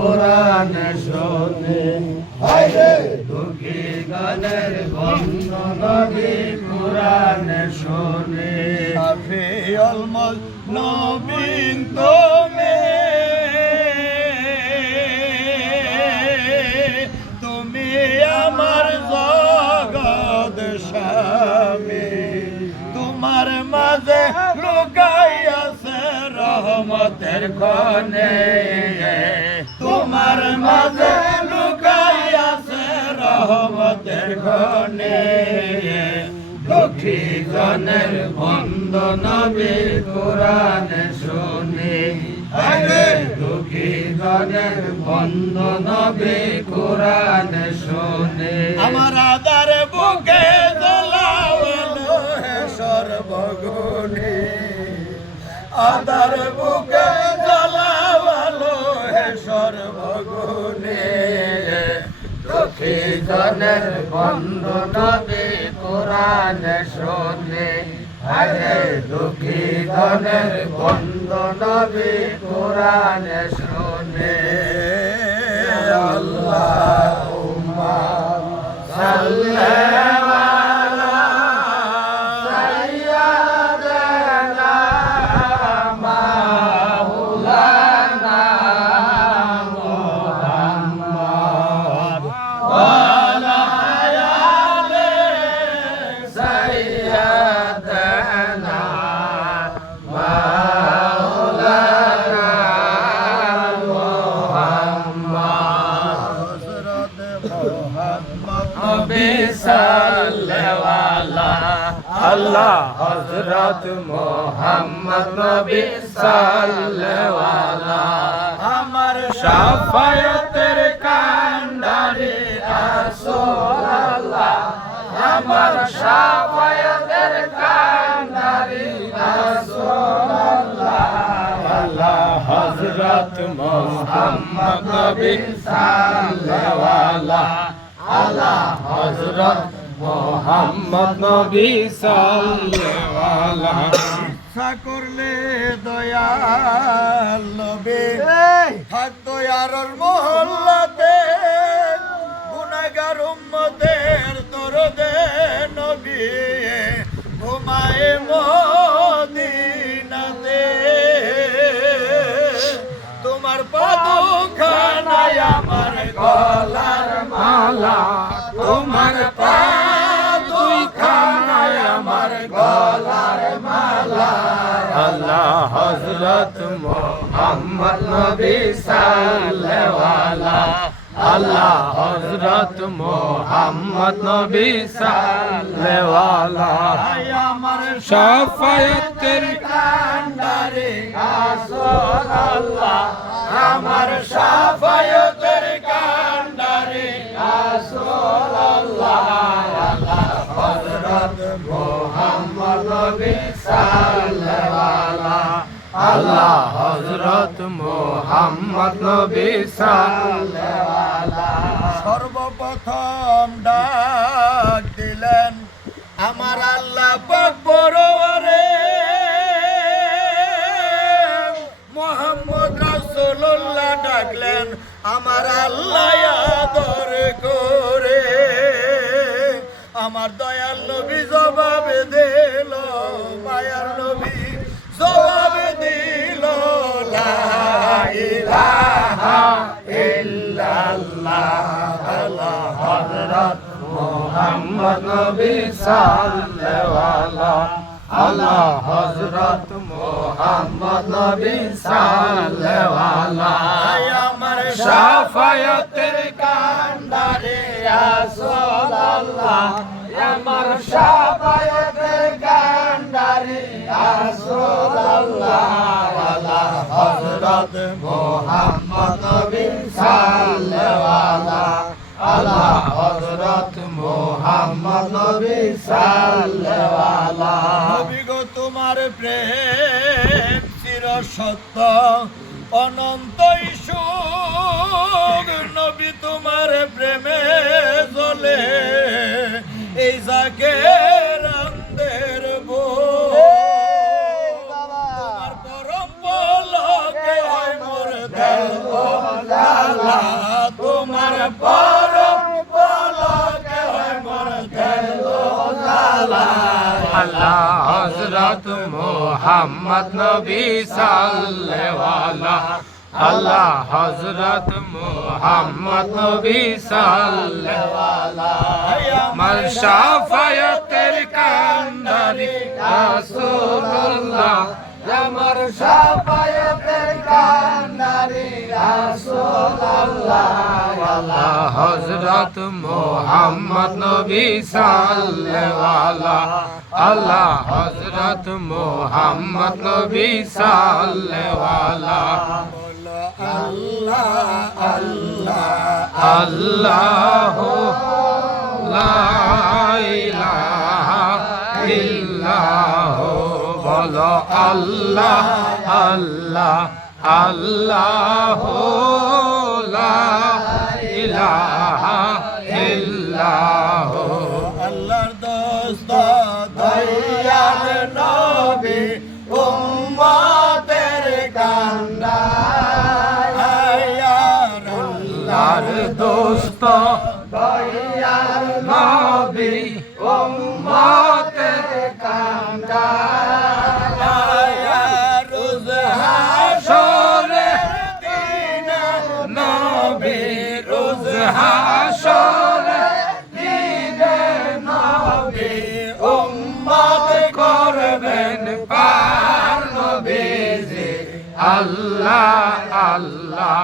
কোরআন শোনে হায়রে দুঃখী গানের বন্ধ নবী কোরআন শোনে আফিয়াল নবীন তুমি আমার জগৎ স্বামী তোমার মাঝে লুকাই আছে রহমতের খনে তোমার মাঝে লুকাই আছে রহমতের খনে দুঃখী জনের বন্ধ নবী কোরআন শুনে আরে দুঃখী জনের বন্ধ নবী কোরআন শুনে আমার আদার বুকে জ্বলাওয়ালো হে সর্বগুণে আদার বুকে জ্বলাওয়ালো হে সর্বগুণে দুঃখী জনের বন্ধ নবী কোরআন শুনে আরে দুঃখী জনের বন্ধ নবী কোরআন শুনে আল্লাহুম্মা সাল্লি আল্লাহ হযরত মুহাম্মদ নবী সাল্লাল্লাহু আমার শাফায়াতের কান্ডারি রাসূলুল্লাহ আমার শাফায়াতের কান্ডারি রাসূলুল্লাহ আল্লাহ হযরত মুহাম্মদ নবী সাল্লাল্লাহু আল্লাহ হযরত মুহাম্মদ নবী সাল্লাল্লাহু করলে দয়াল নবী হক দয়ারর মহল্লাতে গুনাহগার উম্মতের দরদে নবী ঘুমায় মদিনাতে তোমার পাদুখানায় আমার গলার মালা তোমার পাদুখানায় আমার গলার মালা আল্লাহ হযরত মুহাম্মদ নবী সাল্লাল্লাহু আল্লাহ হযরত মুহাম্মদ নবী সাল্লাল্লাহু আমার শাফায়াতের কান্ডারে রাসূলুল্লাহ আমার শাফায়াতের কান্ডারে রাসূলুল্লাহ আল্লাহ হযরত মুহাম্মদ নবী সাল্লাল্লাহু আল্লাহ হযরত মুহাম্মদ নবী সাল্লাল্লাহু সর্বপ্রথম ডাক দিলেন আমার আল্লাহ পাক পরওয়ারে মুহাম্মদ রাসূলুল্লাহ ডাকলেন আমার আল্লাহ আদর করে আমার দয়াল নবী জবাব দিল মায়ার নবী জবাব দিল লা ইলাহা ইল্লাল্লাহ আল্লাহ হযরত মুহাম্মদ নবী সাল্লাল্লাহু আল্লাহ হযরত মুহাম্মদ নবী সাল্লাল্লাহু আমার শাফায়াতের কান্ডারে রাসূলুল্লাহ আমার শাফায়াতের কান্ডারে রাসূলুল্লাহ আল্লাহ হযরত মুহাম্মদ নবী সাল্লাল্লাহু আল্লাহ হযরত মুহাম্মদ নবী সাল্লাল্লাহু নবী গো তোমার প্রেম চির সত্য অনন্ত সুখ নবী তোমার প্রেমে জ্বলে এই জাকের আন্দের তোমার পরম পলকে হয় মোর দেল লাল আল্লাহ হযরত মুহাম্মদ নবী সাল্লাল্লাহু আল্লাহ হযরত মুহাম্মদ নবী সাল্লাল্লাহু আমার শাফায়াতের কান্ডারি রাসূলুল্লাহ আমার শাফায়াতের কান্ডারি রাসূলুল্লাহ আল্লাহ হযরত মুহাম্মদ নবী সাল্লাল্লাহু আল্লাহ হযরত মুহাম্মদ নবী সাল্লাল্লাহু আল্লাহ আল্লাহ আল্লাহ লা ইলাহা ইল্লাহ বলো আল্লাহ আল্লাহ আল্লাহ লা ইলাহা ইল্লাহ আল্লাহর দোস্ত দয়াল নবী উম্মতের কান্ডারি আল্লাহর দোস্ত দয়াল নবী উম্মতের কান্ডারি রোজ হাশরের দিনে নবী রোজ হাশরের দিনে নবী উম্মত করবেন পার নবীজি আল্লাহ আল্লাহ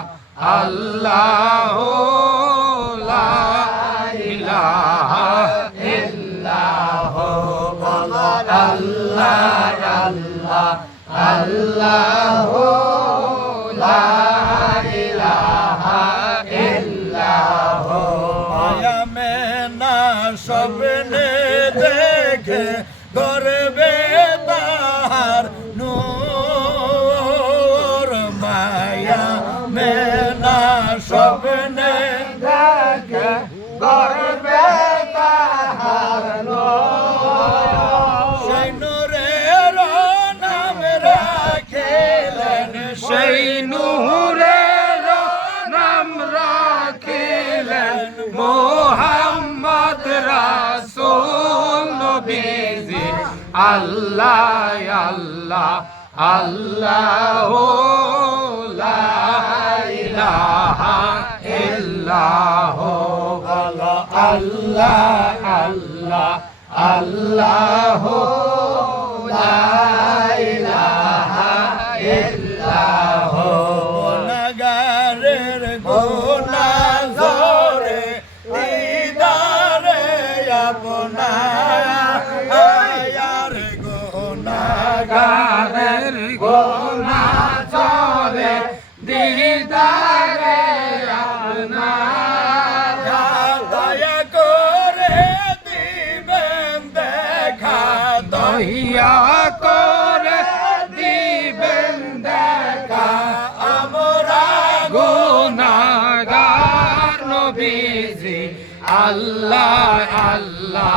আল্লাহ লা ইলাহা ইল্লাহ আল্লাহ আল্লাহ আল্লাহ লা ইলাহা ইল্লাহ মায়া মেনা স্বপ্নে দেখে করবে তাহার নূর মায়া মেনা স্বপ্নে দেখে করবে তাহার সেই নূরের নাম রাখিলেন সেই নূরের নাম রাখিলেন মুহাম্মদ রাসূল নবীজি আল্লাহ আল্লাহ আল্লাহ লা ইলাহা ইল্লাহ আল্লাহ আল্লাহ আল্লাহ লা ইলাহা ইল্লাহ গুনাহগারের গুনাহ জোরে দিদারে আপনার গুনাহগারের গুনাহ চলে দিদারে আপনার দয়া করে দিবেন দেখা দয়া করে দিবেন দেখা আমরা গুনাহগার নবীজি আল্লাহ আল্লাহ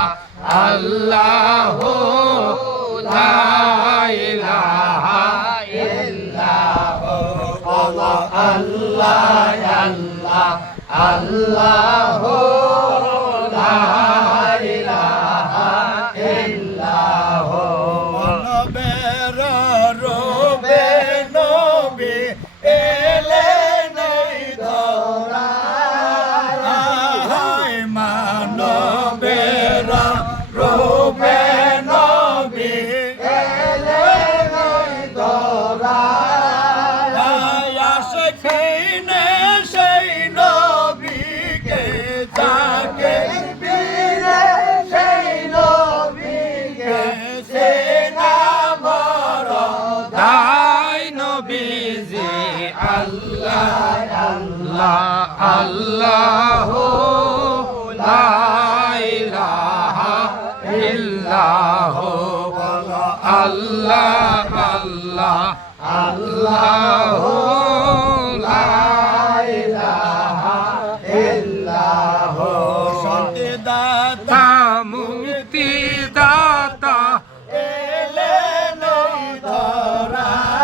আল্লাহ লা ইলাহা ইল্লাহ আল্লাহ আল্লাহ আল্লাহ লা ইলাহা ইল্লাহ নবের রূপে নবী এলেন এই ধরায় মানবের রূপে নবী এলেন এই ধরায় আশিকিনে সেই নবীকে যাকে বীরে সেই নবীকে সে নাম দাই নবীজি আল্লাহ আল্লাহ আল্লাহ লা ইলাহা ইল্লাহ আল্লাহ আল্লাহ আল্লাহ লা ইলাহা ইল্লাহ শান্তি দাতা তা মুক্তি দাতা এলেন এই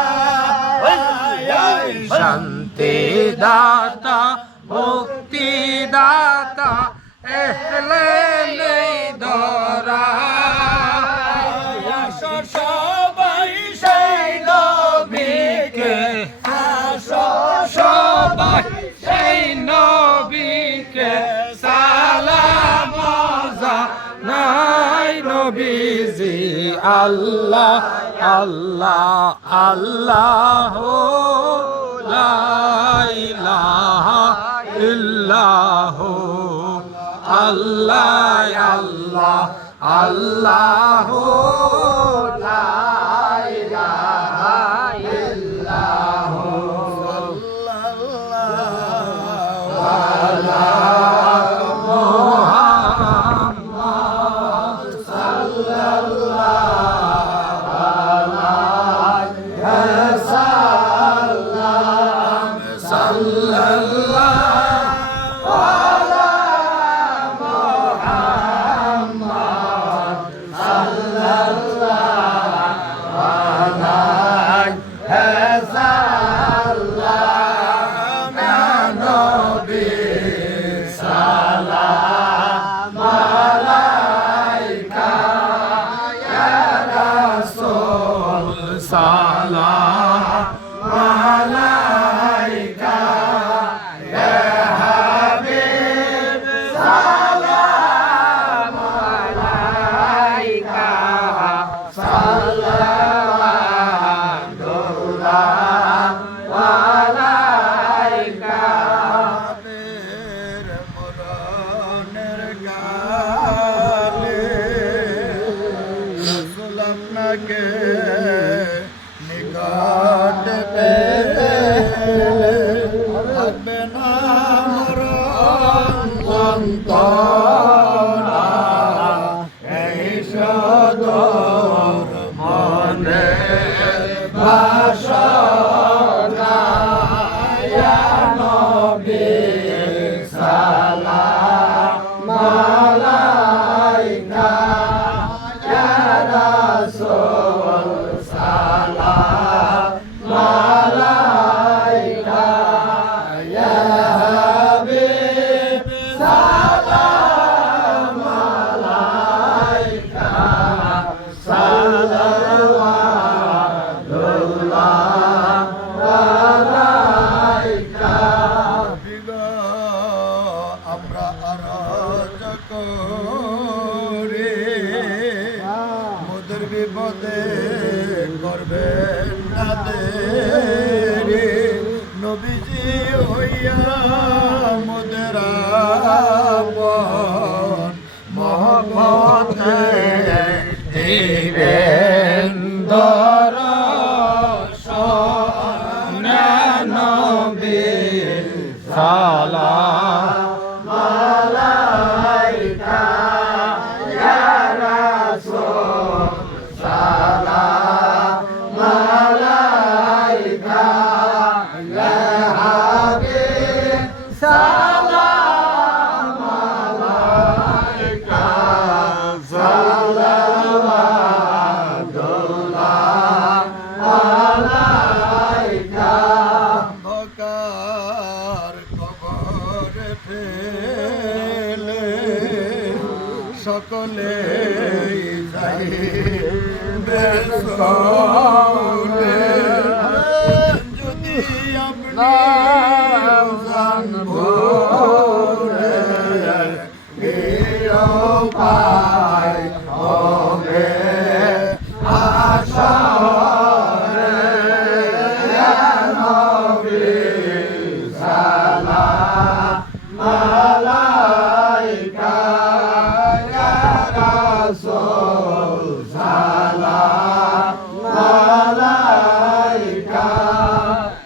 ধরায় শান্তি দাতা মুক্তি দাতা এহলেন এই ধরায় সেই নবীকে সালাম জানাই নবীজি আল্লাহ আল্লাহ আল্লাহ লা ইলাহা ইল্লাহ আল্লাহ আল্লাহ আল্লাহ লা ইলাহা ইল্লাহ নিকট পেলে থাকবে না যন্ত্রণা এই সদর মনে বাসনা ইয়া নবী সালাম আলাইকা ইয়া রাসূল সালাম আলাইকা ইয়া হাবিব সালাম আলাইকা সালাওয়াতুল্লাহ আলাইকা আমরা আরজ করি মোদের বিপদে করবেন না দেরি নবীজি হইয়া মোদের আপন মহব্বতে দিবেন দর্শন নবী সালাম আলাইকা ইয়া রাসূল সালাম আলাইকা ইয়া হাবিব সালাম আলাইকা সালাওয়াতুল্লাহ আলাইকা অন্ধকার কবরে ফেলে সকলে যাইবে সরে যদি আপনি জানবো পাই হবে আশারে নবী সালাম আলাইকা ইয়া রাসূল সালাম আলাইকা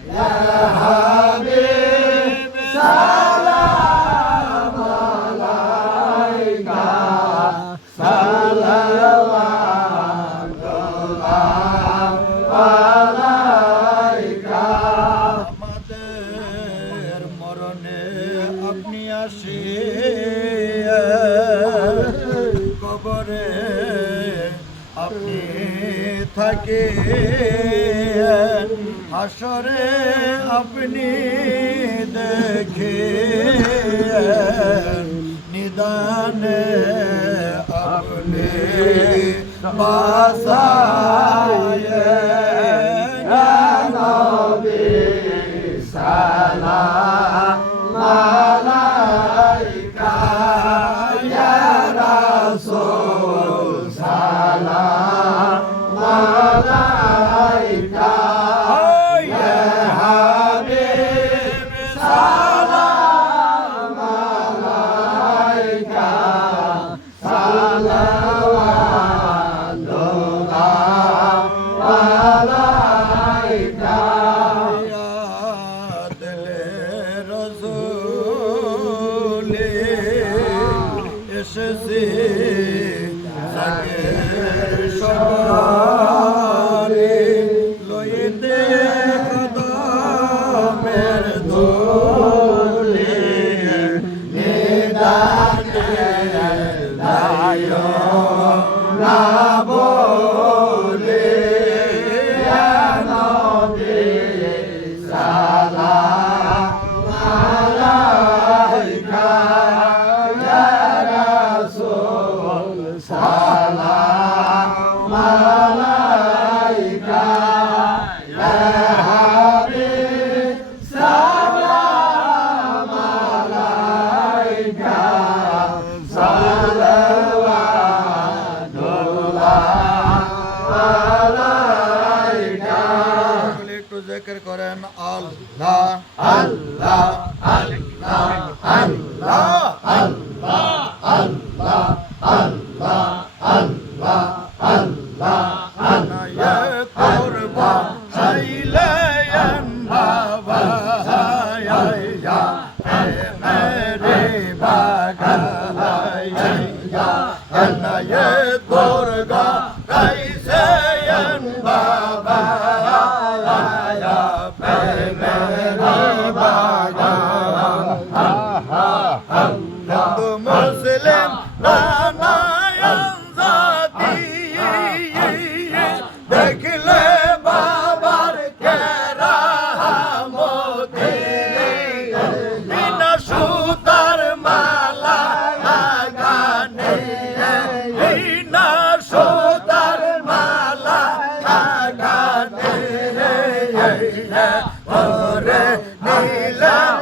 ইয়া হাবিব সালাম আলাইকা সালাওয়াতুল্লাহ আলাইকা আমাদের মরণে আপনি আসিয়া কবরে আপনি থাকে হাসরে আপনি দেখে নিদানে আপনি বাসায়ে নবী সালাম সালাম আলাইকা সালাওয়াতুল্লাহ আলাইকা দিলে রসুলে এসেছে সাগের সকালে লইতে কদমের ধুলি নিদানে দায়ো না বলে নবী সালাম আলাইকা ইয়া রাসূল সালাম আলাইকা ইয়া হাবিব সালাম আলাইকা সালাওয়াতুল্লাহ আলাইকা একটু জিকির করেন আল্লাহ আল্লাহ আল্লাহ আল্লাহ আল্লাহ আল্লাহ আল্লাহ আল্লাহ আল্লাহ আল্লাহ কুরবা শাইলায়ান বাবা হায়া মেরে বাগা হায়া আল্লাহ কুরবা কাইসায়ান বাবা হায়া মেরে বাগা হিন্দু মুসলিম নানায়ান জাতি দেখলে বাবার কেরামতি বিনা সুতার মালা গানে বিনা সুতার মালা গানে ওরে নীলম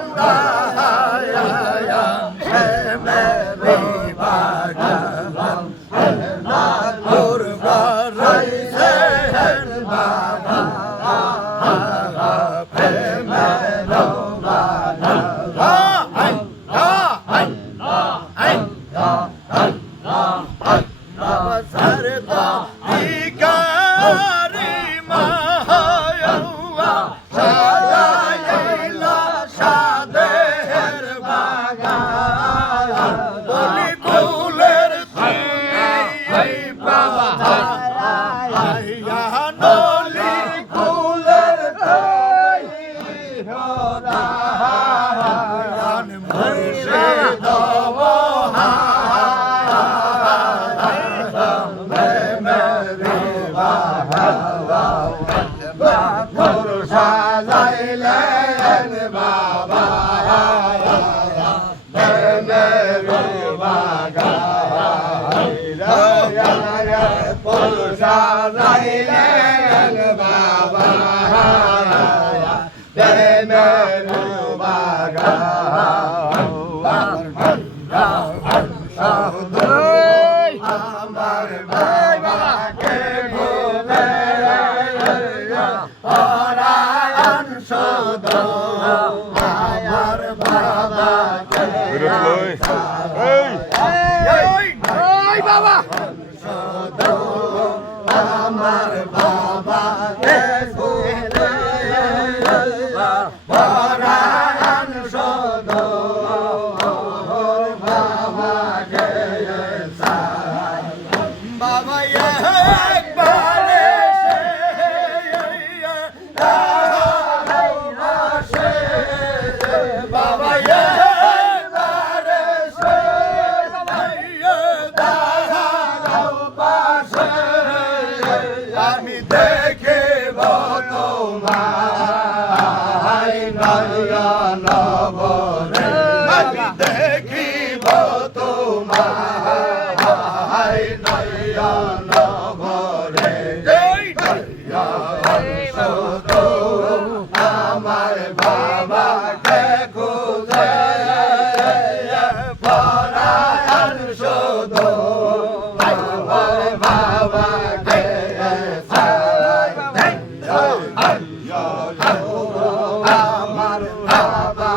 আমার বাবা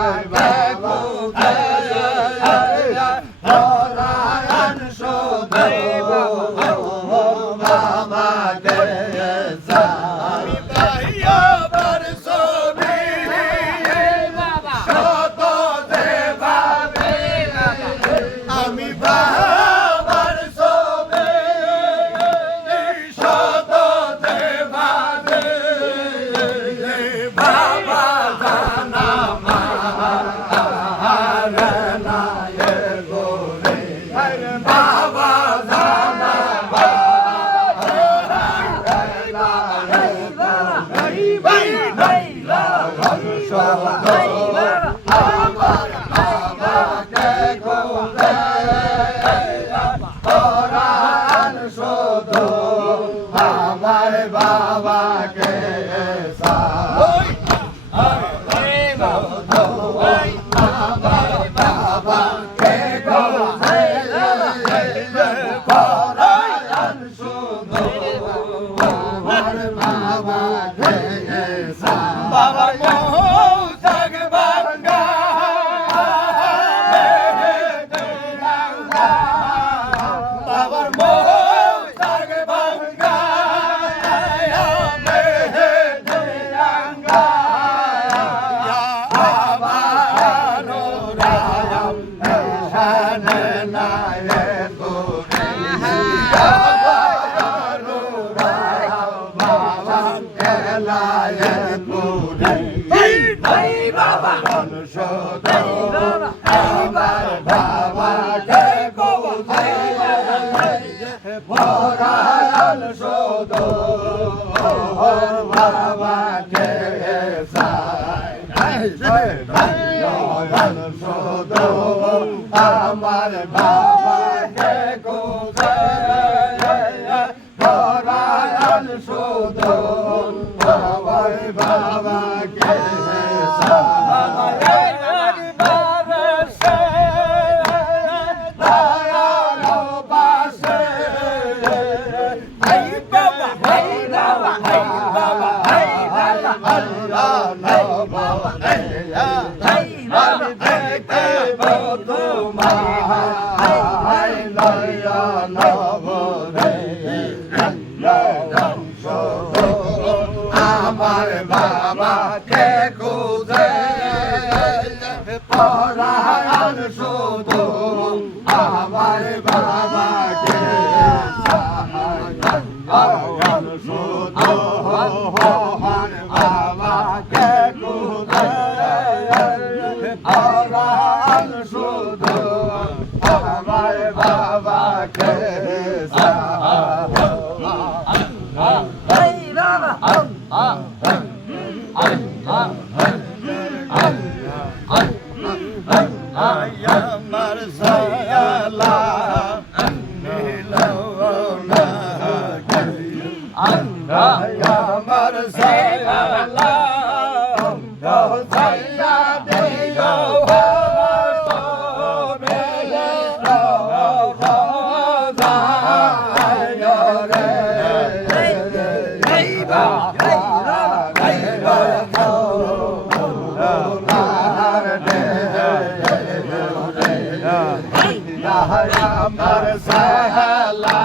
শুধু আমার বাবাকে পরায়ণ শুধু বাবাকে পরায়ণ শুধু আমার বাবাকে পরায়ণ শুধু আমার বাবাকে আমার বাবাকে খুঁজে পরায়ণ শুধু আমার বাবাকে পরায়ণ শুধু আমার বাবাকে খুঁজে পরায়ণ শুধু আমার বাবাকে আমার সায়ালা নীলওনা আমার সায়ালা সায়া দিও আমার সায়ালা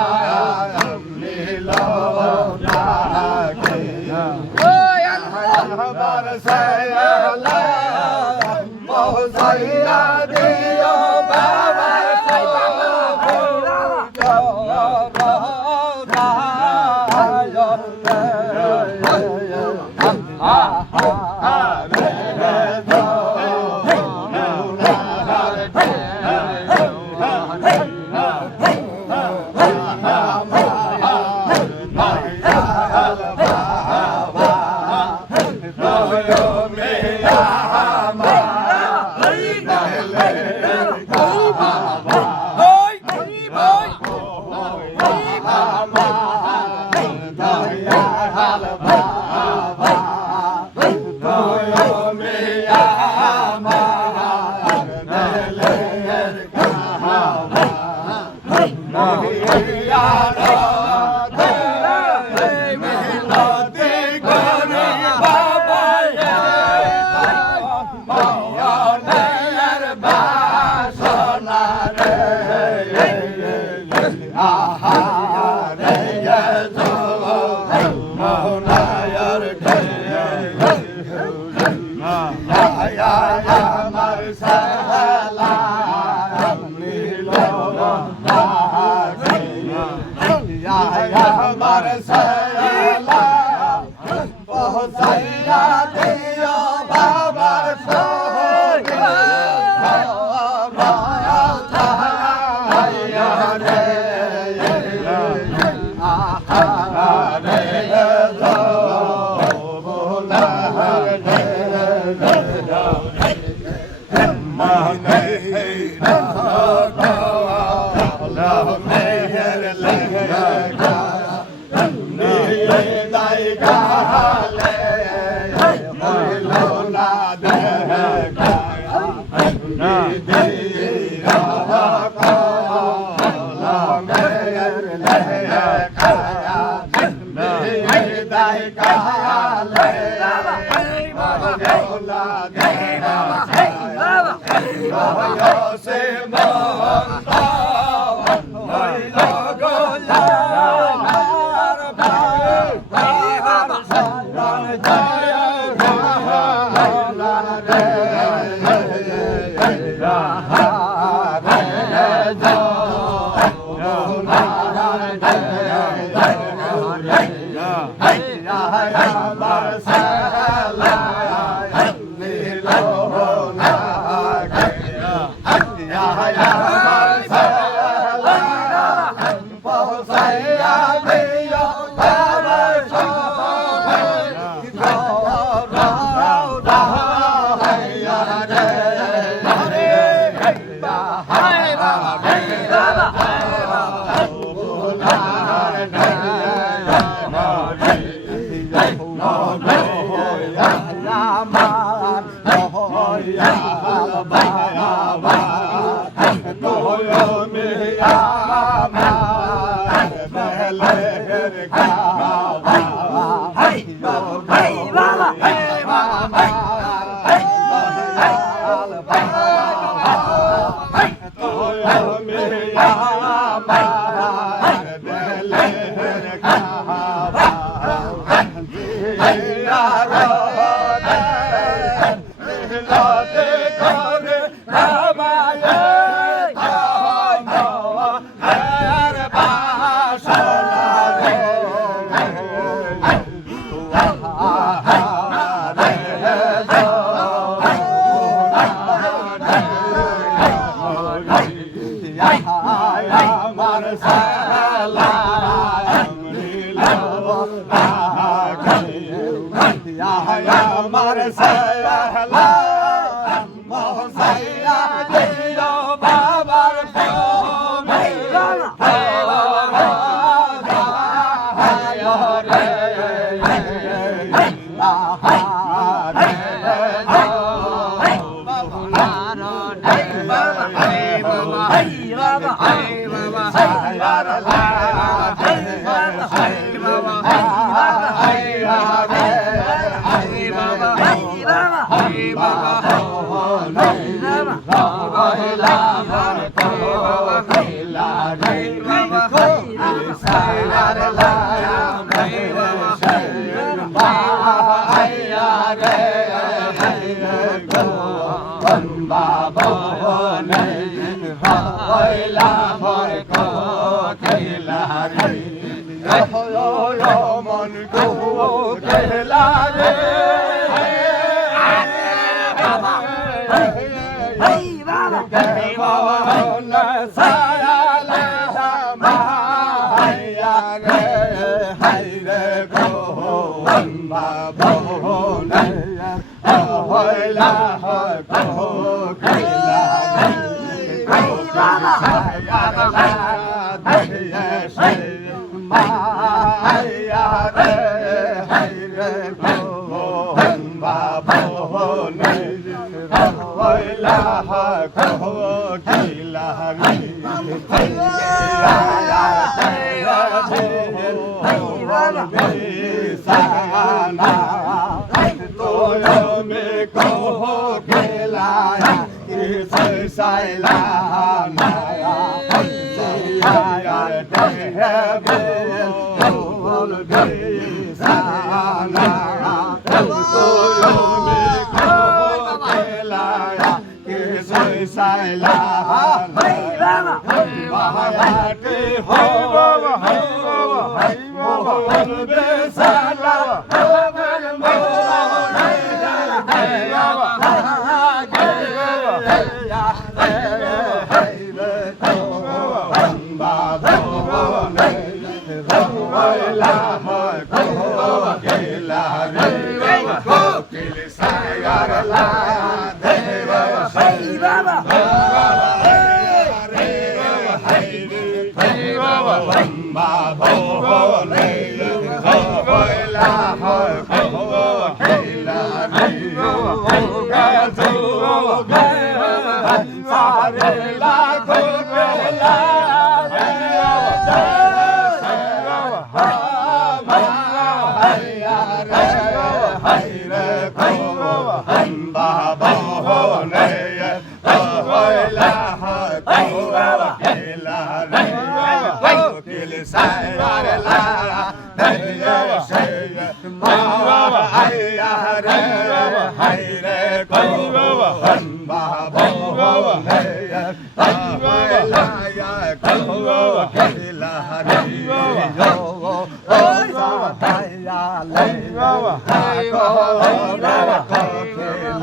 নীলওনা আমার সায়ালা মোহসাইয়া দিও বাবা আমার Hey,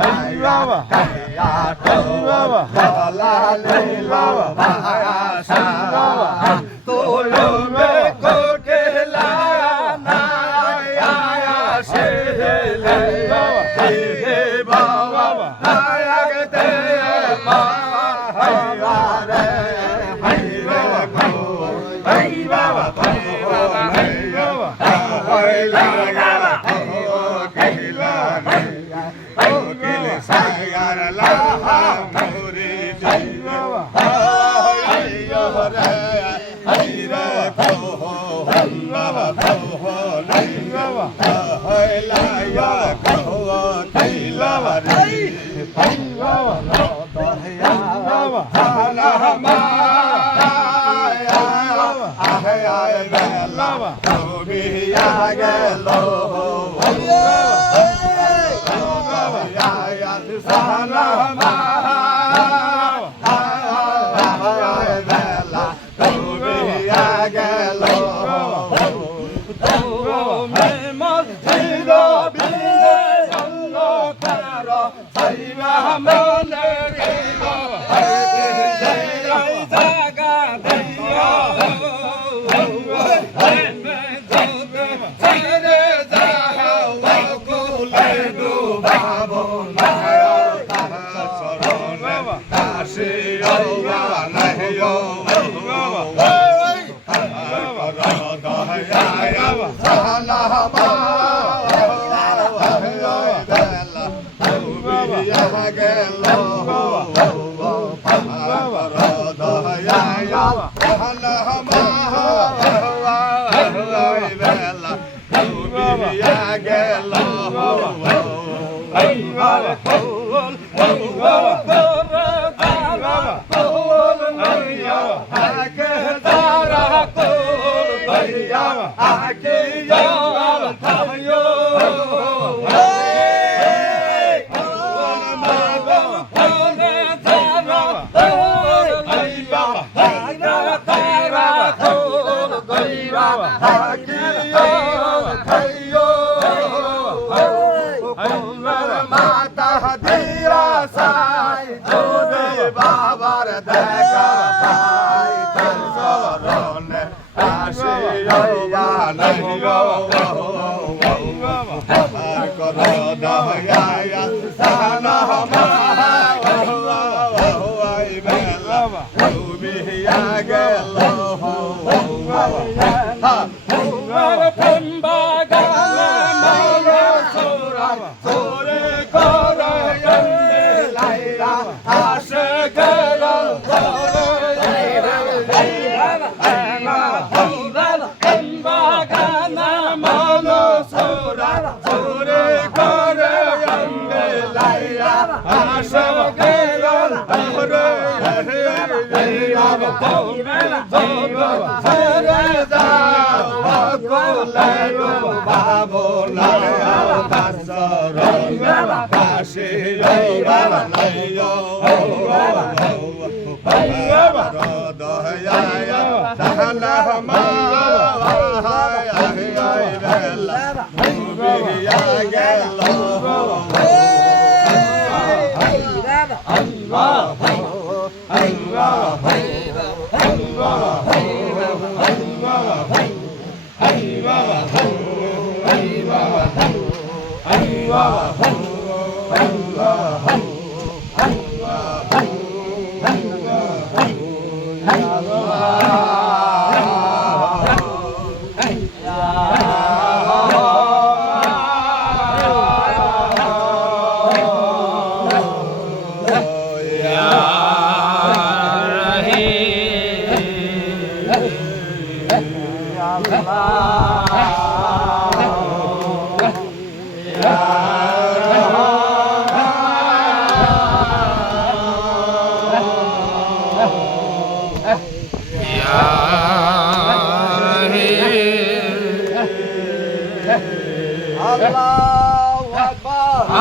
হাই বাবা বাবা লালে বাবা ভাষা তোলো মে কোকে লানা আয়া সে লে বাবা নায়ক তে বাবা রে হাই বাবা হাই বাবা হাই বাবা হাই লাগা কহিলা ও দিল সাগর লাহা মোরে হাই বাবা হাই রে হাই রে হাই বাবা হাই বাবা হাই লাগা কহিলা রে হাই বাবা বাবা হালা মা আহে আয় বেলা তুমি গেল সালামা আয় বেলা তুমি গেল তুমি মসজিদ বিনে অন্ধকার সাইবা মনে গেল জাগা দিয়া বাবার দেখা ভাই তোর চরণে আসে নাইও আর কর দয়া সালামা তুমি গেল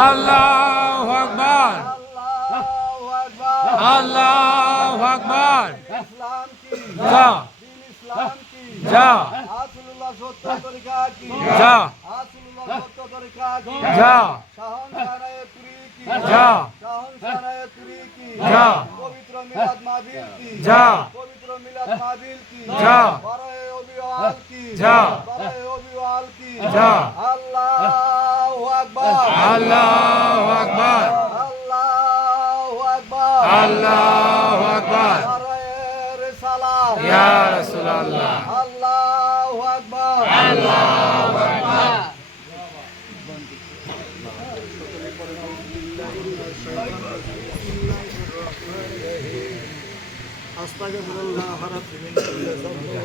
আল্লাহু আকবার আল্লাহু আকবার যা যা যা যা যা শাহনশারায়ে তুরি কি যা পবিত্র মিলাদ মাহফিল কি যা পবিত্র মিলাদ মাহফিল কি যা বারায়ে অবিওয়াল কি যা বারায়ে অবিওয়াল কি যা আল্লাহু আকবার আল্লাহু আকবার আল্লাহু আকবার আল্লাহু আকবার বারায়ে রিসালাত ইয়া রাসূলুল্লাহ আল্লাহু আকবার আল্লাহু আকবার আস্তাগফিরুল্লাহ রাব্বি মিন কুল্লি যামব